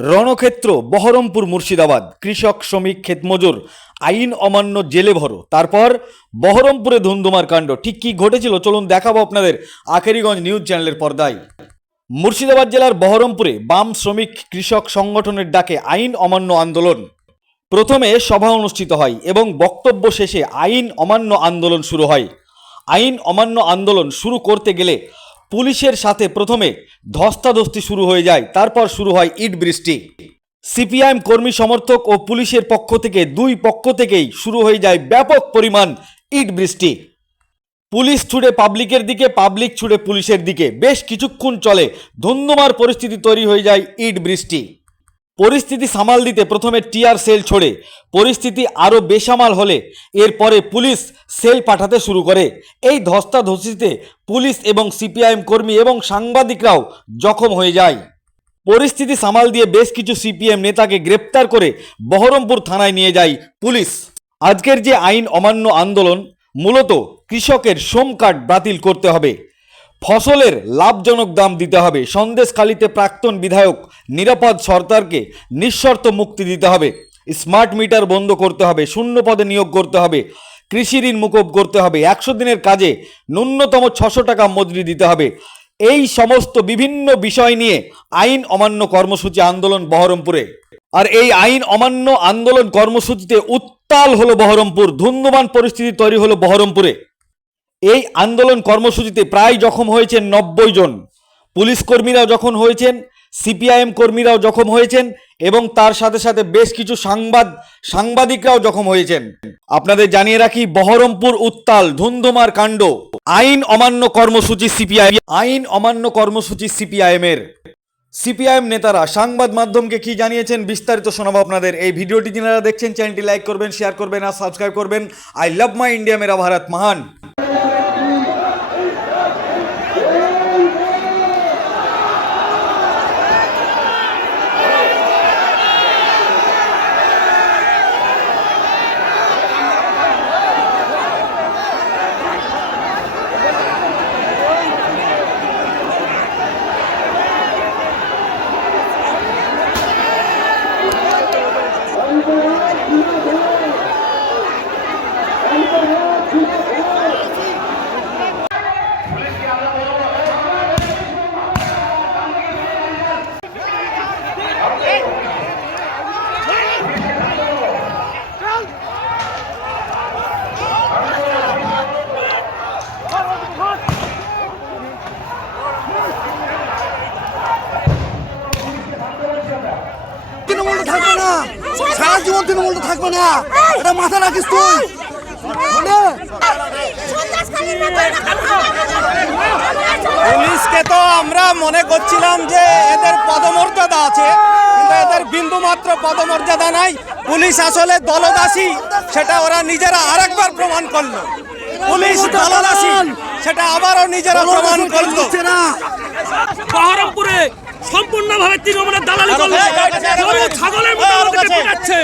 রণক্ষেত্র, বহরমপুর মুর্শিদাবাদ। কৃষক, শ্রমিক, ক্ষেতমজুর, আইন অমান্য জেলে ভরো। তারপর বহরমপুরে ধুন্ধুমার কাণ্ড। ঠিক কী ঘটেছিল? চলুন দেখাবো আপনাদের আখেরিগঞ্জ নিউজ চ্যানেলের পর্দায়। মুর্শিদাবাদ জেলার বহরমপুরে বাম শ্রমিক কৃষক সংগঠনের ডাকে আইন অমান্য আন্দোলন। প্রথমে সভা অনুষ্ঠিত হয় এবং বক্তব্য শেষে আইন অমান্য আন্দোলন শুরু হয়। আইন অমান্য আন্দোলন শুরু করতে গেলে পুলিশের সাথে প্রথমে ধস্তাধস্তি শুরু হয়ে যায়, তারপর শুরু হয় ইট বৃষ্টি। সিপিআইএম কর্মী সমর্থক ও পুলিশের পক্ষ থেকে, দুই পক্ষ থেকেই শুরু হয়ে যায় ব্যাপক পরিমাণ ইট বৃষ্টি। পুলিশ ছুড়ে পাবলিকের দিকে, পাবলিক ছুড়ে পুলিশের দিকে। বেশ কিছুক্ষণ চলে ধুন্ধুমার পরিস্থিতি তৈরি হয়ে যায় ইট বৃষ্টি। পরিস্থিতি সামাল দিতে প্রথমে টিয়ার সেল ছোড়ে। পরিস্থিতি আরও বেসামাল হলে এরপরে পুলিশ সেল পাঠাতে শুরু করে। এই ধস্তাধস্তিতে পুলিশ এবং সিপিআইএম কর্মী এবং সাংবাদিকরাও জখম হয়ে যায়। পরিস্থিতি সামাল দিয়ে বেশ কিছু সিপিএম নেতাকে গ্রেপ্তার করে বহরমপুর থানায় নিয়ে যায় পুলিশ। আজকের যে আইন অমান্য আন্দোলন, মূলত কৃষকের শ্রম কার্ড বাতিল করতে হবে। ফসলের লাভজনক দাম দিতে হবে। সন্দেশখালিতে প্রাক্তন বিধায়ক নিরাপদ সরকারকে নিঃশর্ত মুক্তি দিতে হবে। স্মার্ট মিটার বন্ধ করতে হবে, শূন্য পদে নিয়োগ করতে হবে, কৃষি ঋণ মুকুব করতে হবে, একশো দিনের কাজে ন্যূনতম ছশো টাকা মজুরি দিতে হবে। এই সমস্ত বিভিন্ন বিষয় নিয়ে আইন অমান্য কর্মসূচি আন্দোলন বহরমপুরে। আর এই আইন অমান্য আন্দোলন কর্মসূচিতে উত্তাল হলো বহরমপুর, ধুন্ধুমান পরিস্থিতি তৈরি হলো বহরমপুরে। এই আন্দোলন কর্মসূচিতে প্রায় জখম হয়েছেন নব্বই জন। পুলিশ কর্মীরাও যখন হয়েছেন, সিপিআইএম কর্মীরাও জখম হয়েছেন এবং তার সাথে সাথে বেশ কিছু সাংবাদ, সাংবাদিকরাও জখম হয়েছেন। আপনাদের জানিয়ে রাখি, বহরমপুর উত্তাল ধুন্ধুমার কাণ্ড। আইন অমান্য কর্মসূচি সিপিআই আইন অমান্য কর্মসূচি সিপিআইএম এর সিপিআইএম নেতারা সংবাদ মাধ্যমকে কি জানিয়েছেন বিস্তারিত শোনাবো আপনাদের। এই ভিডিওটি যারা দেখছেন, চ্যানেলটি লাইক করবেন, শেয়ার করবেন আর সাবস্ক্রাইব করবেন। আই লাভ মাই ইন্ডিয়া, মেরা ভারত, মহান তৃণমূলটা থাকবে না সারা জীবন তৃণমূলটা থাকবে না এটা মাথা রাখিস তুই? পুলিশকে তো আমরা মনে করছিলাম যে এদের পদমর্যাদা আছে কিন্তু এদের বিন্দু মাত্র পদমর্যাদা নাই। পুলিশ আসলে দলদাসী সেটা ওরা নিজেরা আরেকবার প্রমাণ করল। পুলিশ দলদাসী। সেটা আবারও নিজেরা প্রমাণ করল। বহরমপুরে সম্পূর্ণভাবে তৃণমূলের দালালি করল। ছাগলের মতো আমাদেরকে পেটাচ্ছে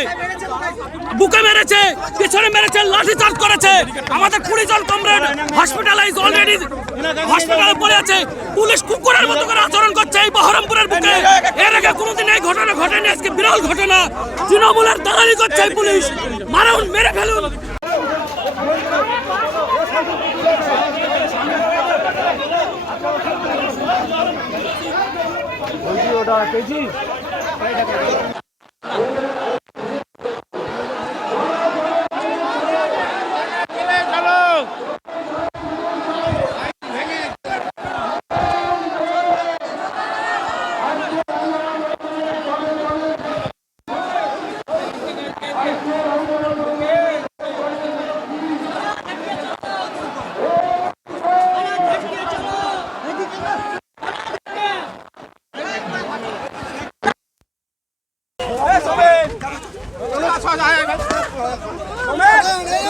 বুকে মেরেছে, পিছনে মেরেছে, লাঠি চার্জ করেছে। আমাদের কুড়ি জন কমরেড হসপিটালাইজ অলরেডি হসপিটালে পড়ে আছে। পুলিশ কুকুরের মতো করে আচরণ করছে এই বহরমপুরের বুকে। এর আগে কোনোদিন এই ঘটনা ঘটেনি, আজকে বিরল ঘটনা। তৃণমূলের দালালি করছে এই পুলিশ। মারুন, মেরে ফেলুন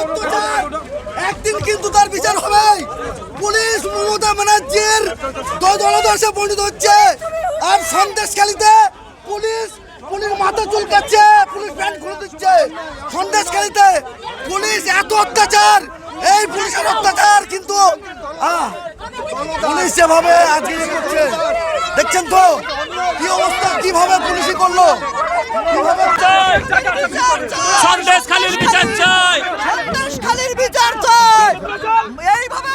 অত্যাচার একদিন কিন্তু তার বিচার হবে পুলিশ মমতা ব্যানার্জির দলদশে পরিণত হচ্ছে। আর সন্দেশখালিতে পুলিশ পুলিশ মাথা চুলকাচ্ছে, পুলিশ প্যান্ট খুলে দিচ্ছে। সন্দেশ সন্দেশখালিতে পুলিশ এত অত্যাচার, এই পুলিশের অত্যাচার কিন্তু পুলিশ যেভাবে আজকে করছে। দেখছেন তো? কি অবস্থা? কীভাবে পুলিশি করল? কীভাবে সন্দেশ খালির বিচার চাই। খালির বিচার চাই। এইভাবে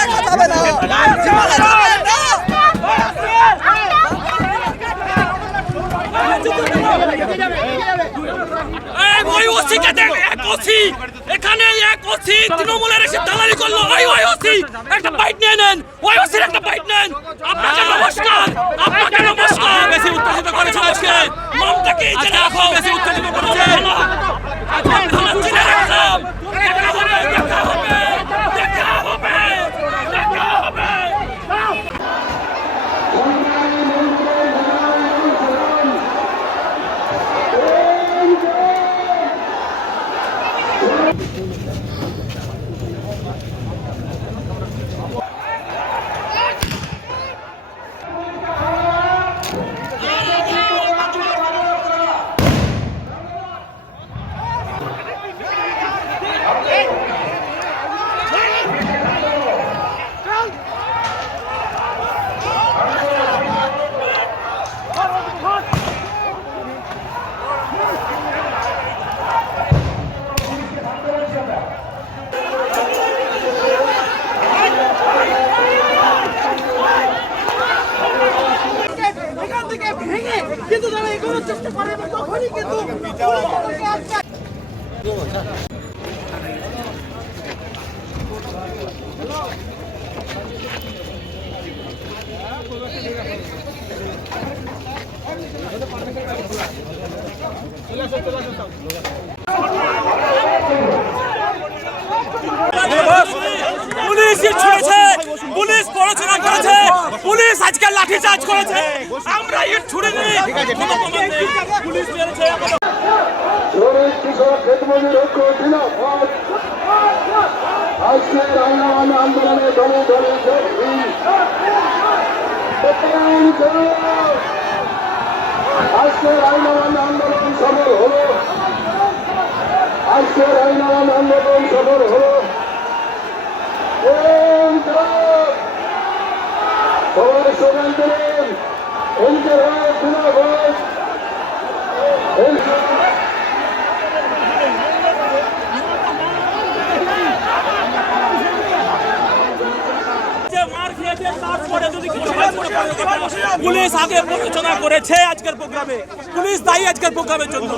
রাখা যাবে না। ওই ওসিকে দেখ এক ওসি। এখানে এক ওসি তৃণমূলের এসে দালালি করল। ওই ওই ওসি একটা বাইট নিয়ে নেন। ওই ওসির একটা বাইট নেন। আপনাকে নমস্কার আপনাকে নমস্কার। বেশি উত্তেজিত করেছেন আজকে। মমতাকে রাখো? বেশি উত্তেজিত করেছেন আপনারা চিনে রাখলাম দেখা হবে দেখা হবে দেখা হবে দেখা হবে এখান থেকে ভেঙে কিন্তু তারা এগোনোর চেষ্টা করে এবং তখনই কিন্তু তাদেরকে আটকায়। পুলিশ ছুড়েছে, পুলিশ পড়াশোনা করেছে, পুলিশ আজকে লাঠি চার্জ করেছে। আমরা ইট ছুড়ে নেই। পুলিশ মেরেছে। আজকের আইনামান আন্দোলনে দলে দলে আজকের আইনামান আন্দোলন সফল হলো। আজকের আইনামান আন্দোলন সফল হলো। সবাই স্লোগান দিলেন। কিছু হয়, পুলিশ আগে প্ররোচনা করেছে আজকের প্রোগ্রামে। পুলিশ দায়ী আজকের প্রোগ্রামের জন্য।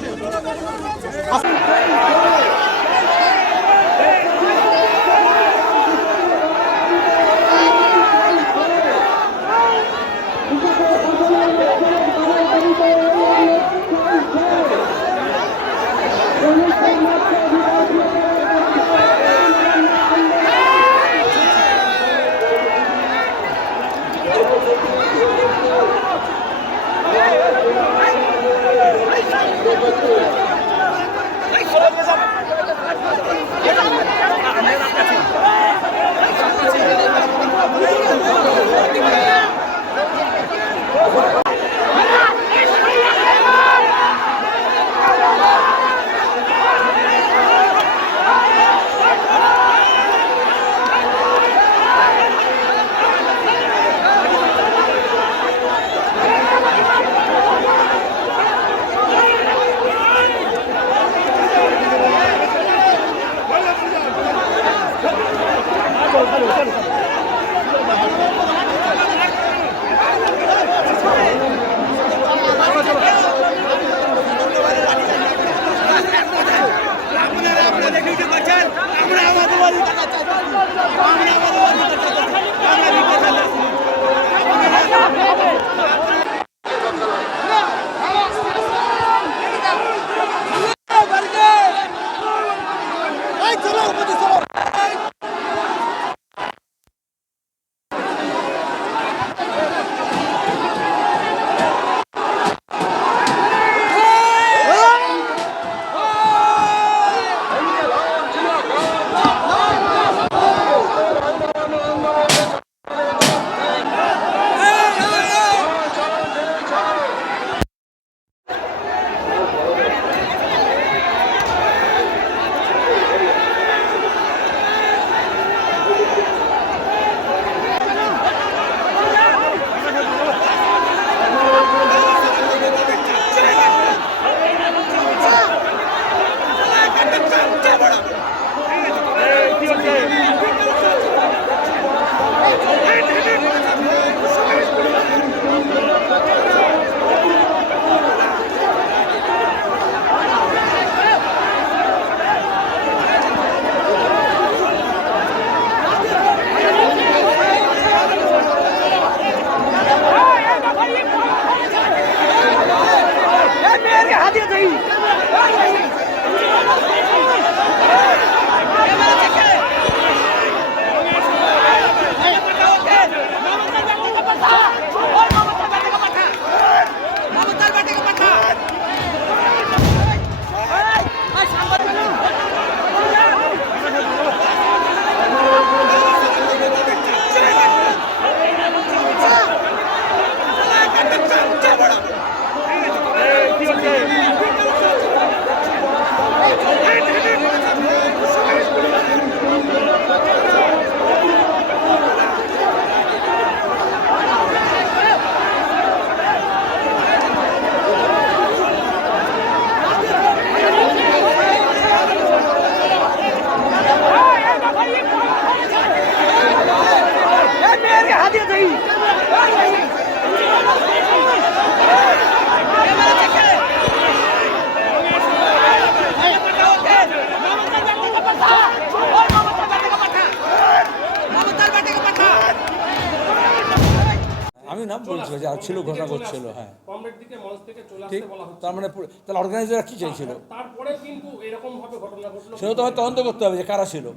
বলছি যে আর ছিল ঘটনা ঘটছিল হ্যাঁ। কমরেড মঞ্চ থেকে চলে ঠিক। আসতে বলা হচ্ছে। তার মানে তাহলে অর্গানাইজার কি চাইছিল? তারপরে কিন্তু এরকম ভাবে ঘটনা ঘটলো। সেটা তো হয় তদন্ত করতে হবে যে কারা ছিল।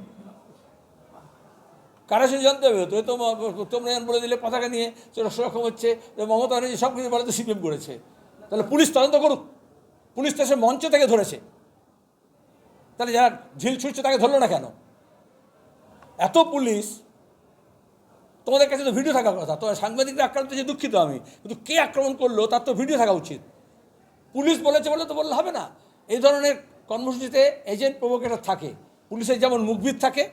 কারা ছিল জানতে হবে তো। তো তোমরা বলে দিলে পতাকা নিয়ে সেরকম হচ্ছে। মমতা ব্যানার্জি সব কিছু বলে তো সিপিএম করেছে। তাহলে পুলিশ তদন্ত করুক। পুলিশ তো সে মঞ্চ থেকে ধরেছে। তাহলে যারা ঝিল ছুটছে তাকে ধরলো না কেন? এত পুলিশ তোমাদের কাছে তো ভিডিও থাকার কথা। তোমার সাংবাদিকরা আক্রান্ত, যে দুঃখিত আমি। কিন্তু কে আক্রমণ করল, তার তো ভিডিও থাকা উচিত। পুলিশ বলেছে বলে তো বললে হবে না। এই ধরনের কর্মসূচিতে এজেন্ট প্রভোকেটার থাকে। পুলিশের যেমন মুখবিদ থাকে,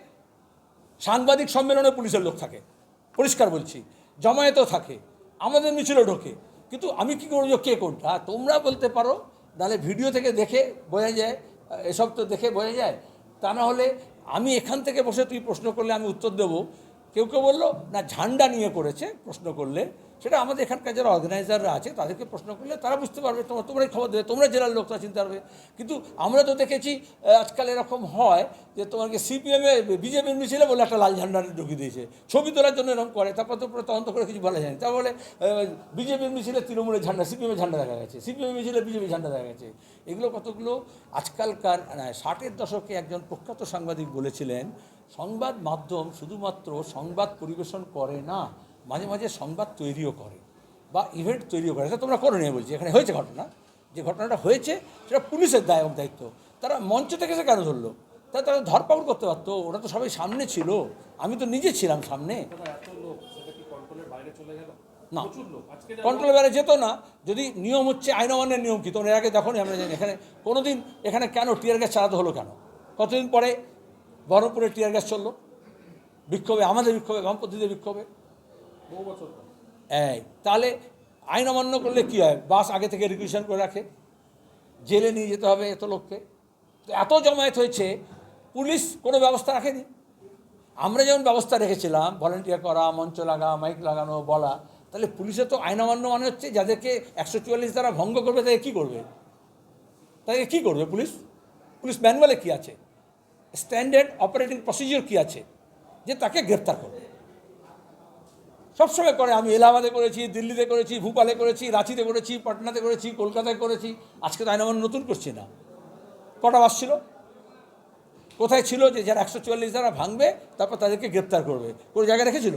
সাংবাদিক সম্মেলনে পুলিশের লোক থাকে। পরিষ্কার বলছি, জমায়েতও থাকে, আমাদের মিছিলও ঢোকে। কিন্তু আমি কী করব কে কোনটা? তোমরা বলতে পারো, নাহলে ভিডিও থেকে দেখে বোঝা যায়, এসব তো দেখে বোঝা যায়। তা না হলে আমি এখান থেকে বসে তুই প্রশ্ন করলে আমি উত্তর দেবো। কেউ কেউ বলল না ঝান্ডা নিয়ে করেছে প্রশ্ন করলে। সেটা আমাদের এখানকার যারা অর্গানাইজাররা আছে, তাদেরকে প্রশ্ন করলে তারা বুঝতে পারবে, তোমরা তোমরাই খবর দেবে, তোমরা জেলার লোক তারা চিনতে পারবে কিন্তু আমরা তো দেখেছি আজকাল এরকম হয় যে তোমাকে সিপিএমে বিজেপির মিছিলে বলে একটা লাল ঝান্ডা ঢুকিয়ে দিয়েছে। ছবি তোলার জন্য এরকম করে, তারপর তো পুরো তদন্ত করে কিছু বলা যায় যায়নি তারপরে বিজেপির মিছিলে তৃণমূলের ঝান্ডা সিপিএমের ঝান্ডা দেখা গেছে। সিপিএম মিছিলে বিজেপি ঝান্ডা দেখা গেছে। এগুলো কতগুলো? আজকালকার ষাটের দশকে একজন প্রখ্যাত সাংবাদিক বলেছিলেন, সংবাদ মাধ্যম শুধুমাত্র সংবাদ পরিবেশন করে না মাঝে মাঝে সংবাদ তৈরিও করে বা ইভেন্ট তৈরিও করে। সেটা তোমরা করো নিয়ে বলছি, এখানে হয়েছে ঘটনা। যে ঘটনাটা হয়েছে, সেটা পুলিশের দায় এবং দায়িত্ব। তারা মঞ্চ থেকে সে কেন ধরলো? তা তারা ধরপাকড় করতে পারতো, ওরা তো সবাই সামনে ছিল। আমি তো নিজে ছিলাম সামনে। না কন্ট্রোল বাইরে যেত না। যদি নিয়ম হচ্ছে আইন অমান্যের নিয়ম কি? তোমরা এর আগে দেখো আমরা জানি এখানে কোনোদিন এখানে কেন টিয়ার গ্যাস চালাতে হলো কেন? কতদিন পরে বহরমপুরে টিয়ার গ্যাস চলল? বিক্ষোভে, আমাদের বিক্ষোভে বামপন্থীদের বিক্ষোভে। এই, তাহলে আইন অমান্য করলে কী হয়? বাস আগে থেকে রিকুইশন করে রাখে। জেলে নিয়ে যেতে হবে এত লোককে। তো এত জমায়েত হয়েছে, পুলিশ কোনো ব্যবস্থা রাখেনি। আমরা যেমন ব্যবস্থা রেখেছিলাম, ভলেন্টিয়ার করা, মঞ্চ লাগা, মাইক লাগানো, বলা, তাহলে পুলিশে তো আইন অমান্য মানে হচ্ছে যাদেরকে একশো চুয়াল্লিশ দ্বারা ভঙ্গ করবে, তাদেরকে কী করবে? তাদেরকে কী করবে পুলিশ? পুলিশ ম্যানুয়ালে কী আছে? স্ট্যান্ডার্ড অপারেটিং প্রসিজিওর কী আছে? যে তাকে গ্রেপ্তার করবে। সবসময় করে। আমি এলাহাবাদে করেছি, দিল্লিতে করেছি, ভূপালে করেছি, রাঁচিতে করেছি, পাটনাতে করেছি, কলকাতায় করেছি। আজকে তো আমার নতুন করছি না। কটা বাস ছিল? কোথায় ছিল যে যারা একশো চুয়াল্লিশ দ্বারা ভাঙবে, তারপর তাদেরকে গ্রেপ্তার করবে? কোনো জায়গায় রেখেছিল?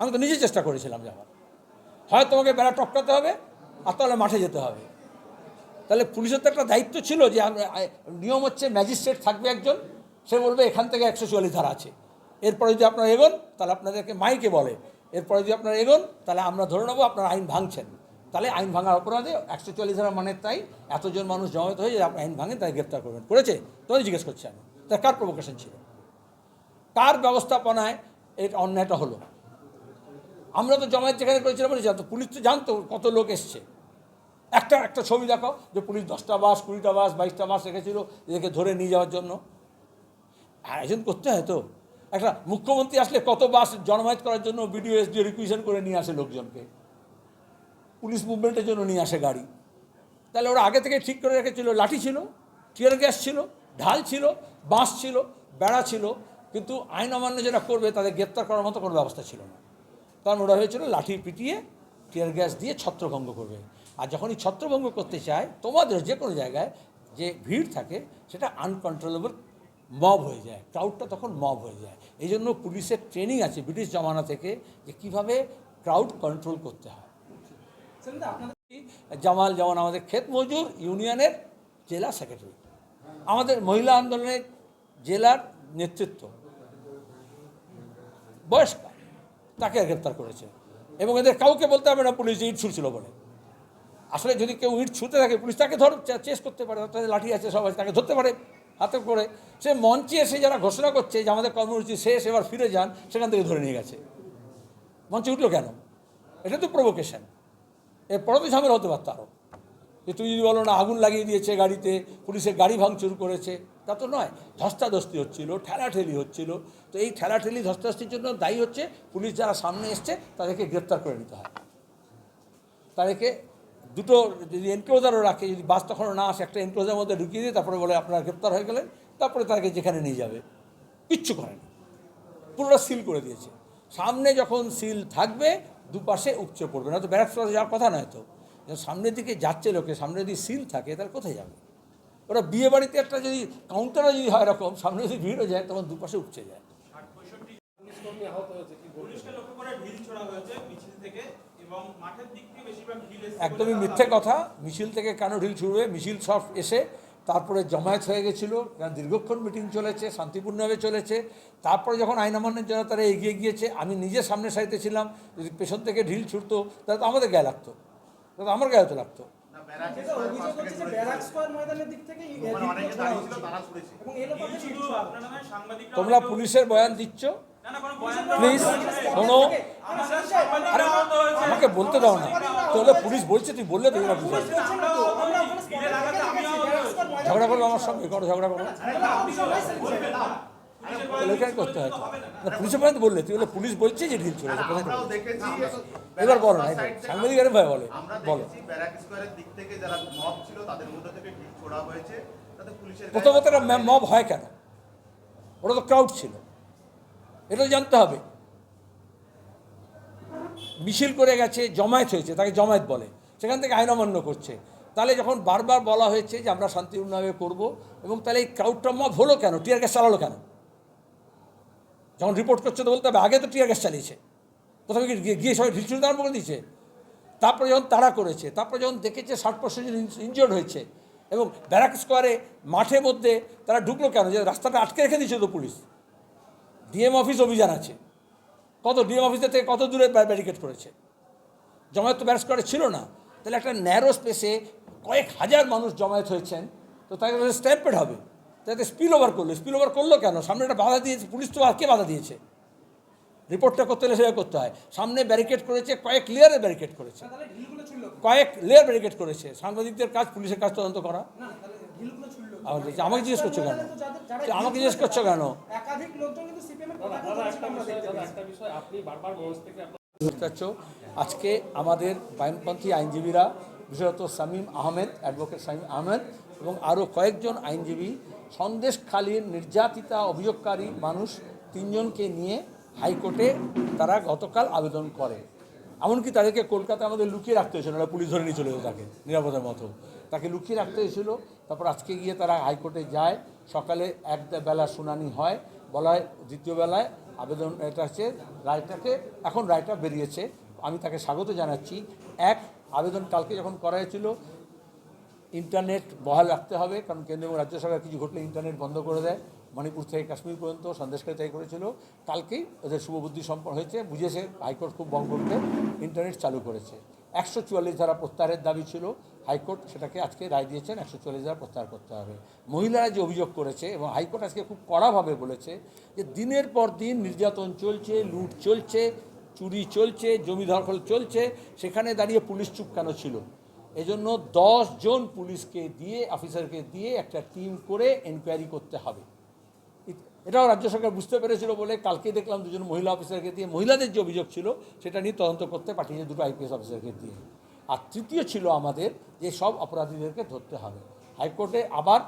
আমি তো নিজে চেষ্টা করেছিলাম যাওয়ার। হয় তোমাকে বেড়া টপকাতে হবে, আর তাহলে মাঠে যেতে হবে। তাহলে পুলিশের তো একটা দায়িত্ব ছিল যে নিয়ম হচ্ছে ম্যাজিস্ট্রেট থাকবে একজন, সে বলবে এখান থেকে একশো চুয়াল্লিশ ধারা আছে। এরপরে যদি আপনারা এগোন, তাহলে আপনাদেরকে মাইকে বলে এরপরে যদি আপনারা এগোন, তাহলে আমরা ধরে নেব আপনারা আইন ভাঙছেন। তাহলে আইন ভাঙার অপরাধে একশো চল্লিশ হাজার মানে তাই এতজন মানুষ জমায়েত হয়ে যে আপনি আইন ভাঙেন তাই গ্রেপ্তার করবেন। করেছে? তোমাদের জিজ্ঞেস করছি আমি। তার কার প্রভোকেশন ছিল? কার ব্যবস্থাপনায় এই অন্যায়টা হলো? আমরা তো জমায়েত যেখানে করেছিলাম বলে জানতো পুলিশ তো জানতো কত লোক এসছে। একটা একটা ছবি দেখো যে পুলিশ দশটা বাস, কুড়িটা বাস, বাইশটা বাস রেখেছিল, এদেরকে ধরে নিয়ে যাওয়ার জন্য। আয়োজন করতে হয় তো? একটা মুখ্যমন্ত্রী আসলে কত বাস জনমায়েত করার জন্য বিডিও এসডিও রিকুইশন করে নিয়ে আসে লোকজনকে। পুলিশ মুভমেন্টের জন্য নিয়ে আসে গাড়ি। তাহলে ওরা আগে থেকে ঠিক করে রেখেছিল, লাঠি ছিল, টিয়ার গ্যাস ছিল, ঢাল ছিল, বাঁশ ছিল, বেড়া ছিল, কিন্তু আইন অমান্য যেটা করবে তাদের গ্রেপ্তার করার মতো কোনো ব্যবস্থা ছিল না। কারণ ওরা হয়েছিল লাঠি পিটিয়ে, টিয়ার গ্যাস দিয়ে ছত্রভঙ্গ করবে। আর যখনই ছত্রভঙ্গ করতে চায়, তোমাদের যে কোনো জায়গায় যে ভিড় থাকে, সেটা আনকন্ট্রোলেবল মব হয়ে যায় ক্রাউডটা তখন মব হয়ে যায়। এই জন্য পুলিশের ট্রেনিং আছে ব্রিটিশ জমানা থেকে যে কীভাবে ক্রাউড কন্ট্রোল করতে হয়। জামাল যেমন আমাদের ক্ষেত মজুর, ইউনিয়নের জেলা সেক্রেটারি আমাদের মহিলা আন্দোলনের জেলার নেতৃত্ব। বয়স্কা, তাকে গ্রেপ্তার করেছে। এবং এদের কাউকে বলতে হবে না, পুলিশ যে ইট ছুটছিল বলে। আসলে যদি কেউ ইট ছুটতে থাকে, পুলিশ তাকে ধর চেস করতে পারে তাদের লাঠি আছে সবাই তাকে ধরতে পারে। হাতে করে, সে মঞ্চে এসে যারা ঘোষণা করছে যে আমাদের কর্মসূচি শেষ, এবার ফিরে যান, সেখান থেকে ধরে নিয়ে গেছে। মঞ্চে উঠল কেন? এটা তো প্রভোকেশন এরপরে তো ঝামেলা হতে পারতো আরও যে তুই যদি বলো না, আগুন লাগিয়ে দিয়েছে গাড়িতে, পুলিশের গাড়ি ভাঙচুর করেছে, তা তো নয়। ধস্তাধস্তি হচ্ছিল, ঠেলাঠেলি হচ্ছিল। তো এই ঠেলাঠেলি, ধস্তাধস্তির জন্য দায়ী হচ্ছে পুলিশ যারা সামনে এসছে, তাদেরকে গ্রেপ্তার করে নিতে হয়। তাদেরকে দুটো যদি এনক্লোজারও রাখে যদি বাস তখন না আসে একটা এনক্লোজারের মধ্যে ঢুকিয়ে দিয়ে তারপরে বলে আপনারা গ্রেপ্তার হয়ে গেলেন তারপরে তাকে যেখানে নিয়ে যাবে। কিচ্ছু করেনি পুরোটা সিল করে দিয়েছে। সামনে যখন সিল থাকবে দুপাশে উপচে পড়বে। না তো ব্যারাক যাওয়ার কথা নয় তো। সামনের দিকে যাচ্ছে লোকে সামনে যদি সিল থাকে তাহলে কোথায় যাবে? ওরা বিয়ে বাড়িতে একটা যদি কাউন্টারও যদি হয় এরকম সামনে যদি ভিড় হয়ে যায় তখন দুপাশে উপচে যায়। একদমই মিথ্যে কথা। মিছিল থেকে কেন ঢিল ছুড়বে মিছিল সব এসে তারপরে জমায়েত হয়ে গেছিল কারণ দীর্ঘক্ষণ মিটিং চলেছে শান্তিপূর্ণভাবে চলেছে। তারপরে যখন আইন অমান্যের জন্য তারা এগিয়ে গিয়েছে আমি নিজে সামনে সারিতে ছিলাম যদি পেছন থেকে ঢিল ছুটতো তাহলে তো আমাদের গায়ে লাগতো। তাহলে তো আমার গায়ে তো লাগতো। যেটা অভিযোগ হচ্ছে যে ব্যারাক স্কয়ার ময়দানের দিক থেকে এই হিট ছোড়া হচ্ছে। এবং এই লোকের হিট ছোড়া হচ্ছে। তোমরা পুলিশের বয়ান দিচ্ছ? প্লিজ শোনো। আরে আমাকে বলতে দাও না। তাহলে পুলিশ বলছে তুই বললে তুই। তো, ঝগড়া করো আমার সঙ্গে করো ঝগড়া করো। করতে হয় না পুলিশের বয়ান বললে তুই বলে পুলিশ বলছে যে ঢিল এবার বলো না সাংবাদিক আরে ভাই বলে। বলো। থেকে যারা মব হয় কেন? ওটা তো ক্রাউড ছিল। এটা তো জানতে হবে। মিছিল করে গেছে জমায়েত হয়েছে তাকে জমায়েত বলে। সেখান থেকে আইন অমান্য করছে। তাহলে যখন বারবার বলা হয়েছে যে আমরা শান্তিপূর্ণভাবে করব এবং তাহলে এই ক্রাউডটা মব হলো কেন? টিয়ার গ্যাস চালালো কেন? যখন রিপোর্ট করছে তো বলতে হবে আগে তো টিয়ার গ্যাস চালিয়েছে। কোথাও গিয়ে- সবাই ঢিল ছুড়তে আরম্ভ করে দিয়েছে। তারপরে যখন তাড়া করেছে, তারপরে যখন দেখেছে ষাট পার্সেন্ট ইনজিওর্ড হয়েছে, এবং ব্যারাক স্কোয়ারে মাঠের মধ্যে তারা ঢুকলো কেন? যে রাস্তাটা আটকে রেখে দিয়েছে তো পুলিশ। ডিএম অফিস অভিযান আছে। কত ডিএম অফিসের থেকে কত দূরে ব্যারিকেড করেছে? জমায়েত তো ব্যারাক স্কোয়ারে ছিল না। তাহলে একটা ন্যারো স্পেসে কয়েক হাজার মানুষ জমায়েত হয়েছেন, তো তাকে স্ট্যাম্পেড হবে। তাতে স্পিল ওভার করল। স্পিল ওভার করল কেন? সামনে একটা বাধা দিয়েছে পুলিশ তো আর কে বাধা দিয়েছে। রিপোর্টটা করতে হলে সেটা করতে হয়। সামনে ব্যারিকেড করেছে কয়েক লেয়ারে ব্যারিকেড করেছে? কয়েক লেয়ার ব্যারিকেড করেছে। সাংবাদিকদের কাজ পুলিশের কাজ তদন্ত করা। আমাকে জিজ্ঞেস করছ কেন? আমাকে জিজ্ঞেস করছ কেন? আজকে আমাদের বামপন্থী আইনজীবীরা বিশেষত সামিম আহমেদ অ্যাডভোকেট সামিম আহমেদ এবং আরও কয়েকজন আইনজীবী সন্দেশখালীর নির্যাতিতা অভিযোগকারী মানুষ তিনজনকে নিয়ে হাইকোর্টে তারা গতকাল আবেদন করে। এমনকি তাদেরকে কলকাতা আমাদের লুকিয়ে রাখতে হয়েছিল, ওরা পুলিশ ধরে নিয়ে চলে যেত তাকে, নিরাপদের মতো। তাকে লুকিয়ে রাখতে হয়েছিল, তারপর আজকে গিয়ে তারা হাইকোর্টে যায়, সকালে এক বেলা শুনানি হয় বলা হয় দ্বিতীয় বেলায় আবেদন, এটা হচ্ছে রায়টাকে, এখন রায়টা বেরিয়েছে। আমি তাকে স্বাগত জানাচ্ছি। এক, আবেদন কালকে যখন করা হয়েছিল ইন্টারনেট বহাল রাখতে হবে, কারণ কেন্দ্র এবং রাজ্য সরকার কিছু ঘটলে ইন্টারনেট বন্ধ করে দেয়। মণিপুর থেকে কাশ্মীর পর্যন্ত সন্দেশকারী তাই করেছিল। কালকেই ওদের শুভবুদ্ধি সম্পন্ন হয়েছে বুঝেছে হাইকোর্ট খুব বঙ্গ করতে ইন্টারনেট চালু করেছে। একশো চুয়াল্লিশ ধারা প্রত্যাহারের দাবি ছিল, হাইকোর্ট সেটাকে আজকে রায় দিয়েছেন, একশো চুয়াল্লিশ ধারা প্রত্যাহার করতে হবে। মহিলারা যে অভিযোগ করেছে এবং হাইকোর্ট আজকে খুব কড়াভাবে বলেছে যে দিনের পর দিন নির্যাতন চলছে, লুট চলছে, চুরি চলছে, জমি দখল চলছে, সেখানে দাঁড়িয়ে পুলিশ চুপ কেন ছিল? এজন্য দশ জন পুলিশকে দিয়ে, অফিসারকে দিয়ে একটা টিম করে এনকোয়ারি করতে হবে। এটাও রাজ্য সরকার বুঝতে পেরেছিল বলে কালকে দেখলাম দুজন মহিলা অফিসারকে দিয়ে, মহিলাদের যে অভিযোগ ছিল সেটা নিয়ে তদন্ত করতে পাঠিয়েছে দুটো আইপিএস অফিসারকে দিয়ে। আর তৃতীয় ছিল আমাদের যে সব অপরাধীদেরকে ধরতে হবে। হাইকোর্টে আবার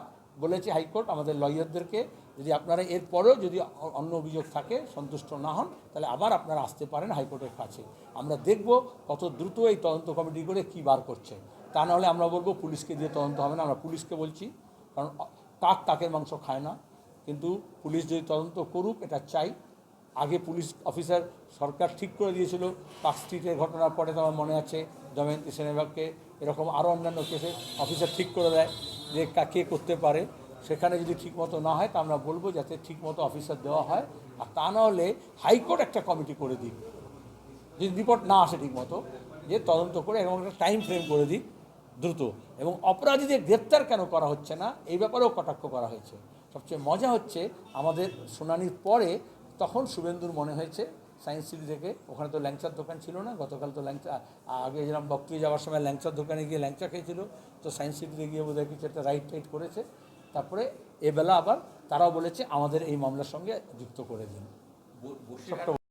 বলেছে হাইকোর্ট আমাদের লয়ারদেরকে, যদি আপনারা এরপরেও যদি অন্য অভিযোগ থাকে, সন্তুষ্ট না হন, তাহলে আবার আপনারা আসতে পারেন হাইকোর্টের কাছে। আমরা দেখব কত দ্রুত এই তদন্ত কমিটি করে কী বার করছে। তা নাহলে আমরা বলব পুলিশকে দিয়ে তদন্ত হবে না, আমরা পুলিশকে বলছি। কারণ কাক কাকের মাংস খায় না। কিন্তু পুলিশ যদি তদন্ত করুক, এটা চাই। আগে পুলিশ অফিসার সরকার ঠিক করে দিয়েছিল পার্ক স্ট্রিটের ঘটনার পরে তো আমার মনে আছে দময়ন্তী সেনেবাগকে এরকম আরও অন্যান্য কেসে অফিসার ঠিক করে দেয় যে কাকে করতে পারে। সেখানে যদি ঠিকমতো না হয়, তা আমরা বলব যাতে ঠিকমতো অফিসার দেওয়া হয়। আর তা না হলে হাইকোর্ট একটা কমিটি করে দিক। যদি রিপোর্ট না আসে ঠিক মতো যে তদন্ত করে এবং একটা টাইম ফ্রেম করে দিক। দ্রুত। এবং অপরাধীদের গ্রেপ্তার কেন করা হচ্ছে না এই ব্যাপারেও কটাক্ষ করা হয়েছে। সবচেয়ে মজা হচ্ছে আমাদের শুনানির পরে তখন শুভেন্দুর মনে হয়েছে সায়েন্স সিটি থেকে। ওখানে তো ল্যাংচার দোকান ছিল না গতকাল তো ল্যাংচা আগে যেরকম বক্তব্য যাওয়ার সময় ল্যাংচার দোকানে গিয়ে ল্যাংচা খেয়েছিল তো সায়েন্স সিটিতে গিয়ে বোধহয় কিছু একটা রাইট টাইট করেছে। তারপরে এবেলা আবার তারাও বলেছে আমাদের এই মামলার সঙ্গে যুক্ত করে দিন।